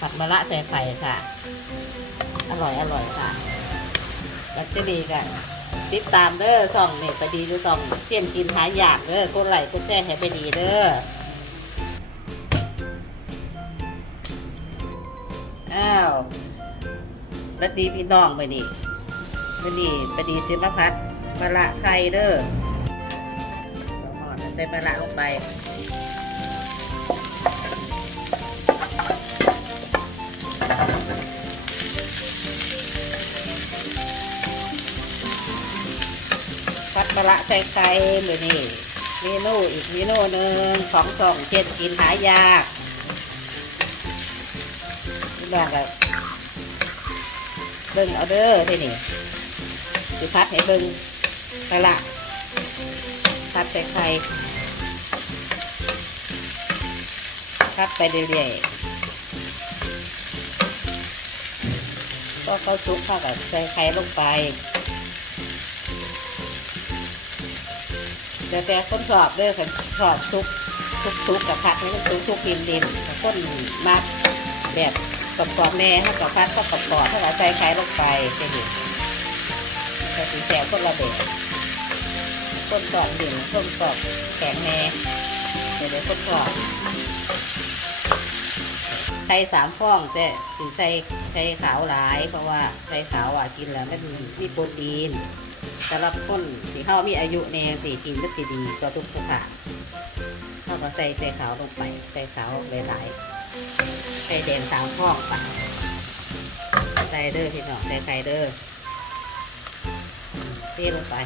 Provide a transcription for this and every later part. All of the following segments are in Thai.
ผัดมะระใส่ไข่ค่ะ อร่อยอร่อยค่ะแล้วจะดีกันติดตามเด้อส่องเนี่ยไปดีดูส่องเที่ยมกินหาอยากเด้อกดไลค์กดแชร์ให้ไปดีเด้ออ้าวแล้วดีพี่น้องไปนี่ไปนี่ไปดีซื้อมะพัดมะระไข่เด้อเอาห่อใส่มะระลงไป พัดมะระใส่ไข่มือนี่เมนูอีกเมนูหนึ่งของสองเช่นกินหายากนี่บ้านกับเบิ่งเอาเด้อที่นี่สิพัดให้เบิ่งมะระพัดใส่ไข่พัดไปเรื่อยๆก็เขาซุกเข้ากับใส่ไข่ลงไป เดี๋ยวแต่คนชอบเด้อคนชอบซุปซุปซุปกับผัดให้มันซุปซุปดินดินต่คนมักแบบกรอบๆแม่ให้กับผัดก็กรอบๆถ้าเราใส่ไข่ลงไปจะเห็นแต่สีแสบคนละแบบคนกรอบดินคนกรอบแข็งแม่เดี๋ยวเดี๋ยวคนชอบใส่สามฟองแต่สีใส่ใส่ขาวหลาย เพราะว่าใส่ขาวอะกินแล้วมันมีโปรตีน สำหรับคนที่เขามีอายุแน่สีกินก็สีดีต่อทุกสภาพเขาก็ใส่ใส่ขาวลงไป ใส่ขาวหลายๆใส่แดงสามฟองไปใส่เด้อพี่น้องใส่ไข่เด้ออืมเทลงไป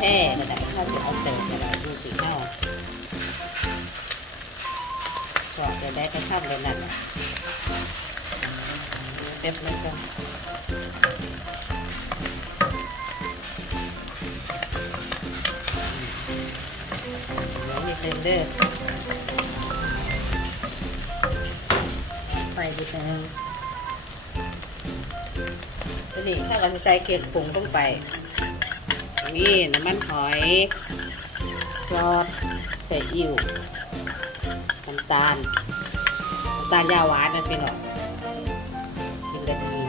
จะเอาเป็นแพร่ก็ได้าจะเอาเติมก็ได้ดูสีเน่าก็จะได้กระชับเลยนั่นเต็มเลยจ้ะเดี๋ยวนิดนึงเด้อใส่นิดนึงทีนี้ถ้าเราจะใส่เกล็ดปรุงลงไป นี่น้ำมันหอยซอสใส่อิ่วน้ำตาลน้ำตาลยาหวานนะพี่น้องกินได้ดี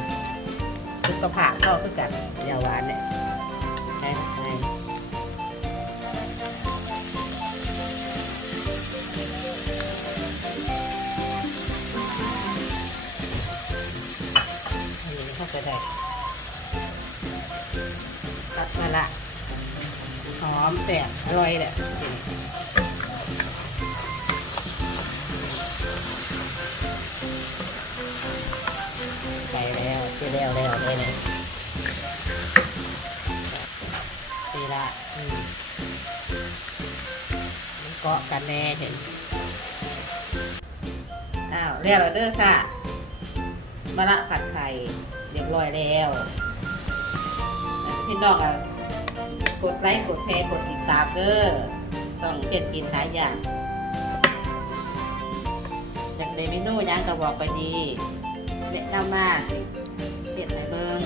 สุขภาพเข้าคือกันยาหวานเนี่ยใช่ใช่อันนี้เข้าไปได้ตัดมาละ หอมแซ่บอร่อยเลยไปแล้วไปแล้วแล้วเลยเนี่ยตีละมมันเกาะกันแน่เห็นอ้าวเรียบร้อยเด้อค่ะมะระผัดไข่เรียบร้อยแล้วพี่น้องอะ กดไลค์กดแชร์กดติดตามเด้อต้องเปลี่ยนกินหลายอย่างอยากเดมินูยังกระบอกไปดีเละน้ำมากเปลี่ยนไหนเบิ้ง